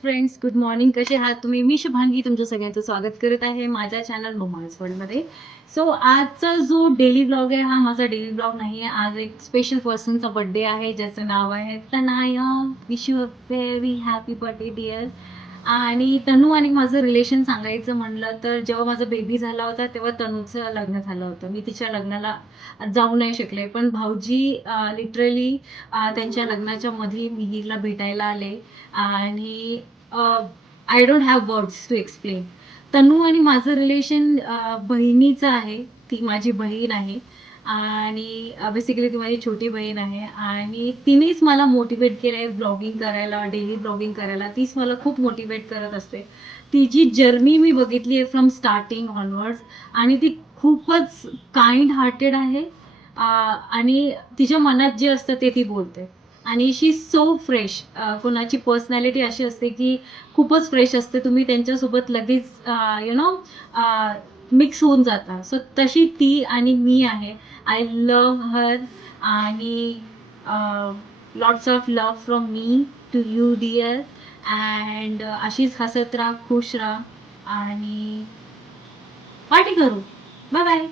Friends, good morning. कसे आहात तुम्ही? मी शुभांगी तुमच्या सगळ्यांचं स्वागत करत आहे माझ्या चॅनल मोमाज वर्ल्डमध्ये. सो आजचा जो डेली ब्लॉग आहे हा माझा डेली ब्लॉग नाही आहे. आज एक स्पेशल पर्सनचा बर्थडे आहे ज्याचं नाव आहे Tanaya. Wish you a very happy birthday dear. आणि तनू आणि माझं रिलेशन सांगायचं म्हणलं तर जेव्हा माझा बेबी झाला होता तेव्हा तनूचं लग्न झालं होतं. मी तिच्या लग्नाला जाऊ नाही शकले, पण भाऊजी लिटरली त्यांच्या लग्नाच्या मध्ये मिहीरला भेटायला आले आणि I don't have words to explain. Tanu आणि माझं रिलेशन बहिणीचं आहे. ती माझी बहीण आहे आणि बेसिकली ती माझी छोटी बहीण आहे आणि तिनेच मला मोटिवेट केलं आहे ब्लॉगिंग करायला, डेली ब्लॉगिंग करायला. तीच मला खूप मोटिवेट करत असते. तिची जर्नी मी बघितली आहे फ्रॉम स्टार्टिंग ऑनवर्ड्स आणि ती खूपच काइंड हार्टेड आहे. आणि तिच्या मनात जे असतं ते ती बोलते आणि शी सो फ्रेश. कोणाची पर्सनॅलिटी अशी असते की खूपच फ्रेश असते, तुम्ही त्यांच्यासोबत लगेच यु नो मिक्स होऊन जाता. सो तशी ती आणि मी आहे. आय लव्ह हर आणि lots of love from me to you dear. And अशीच हसत राहा, खुश राहा आणि पार्टी करू. Bye bye.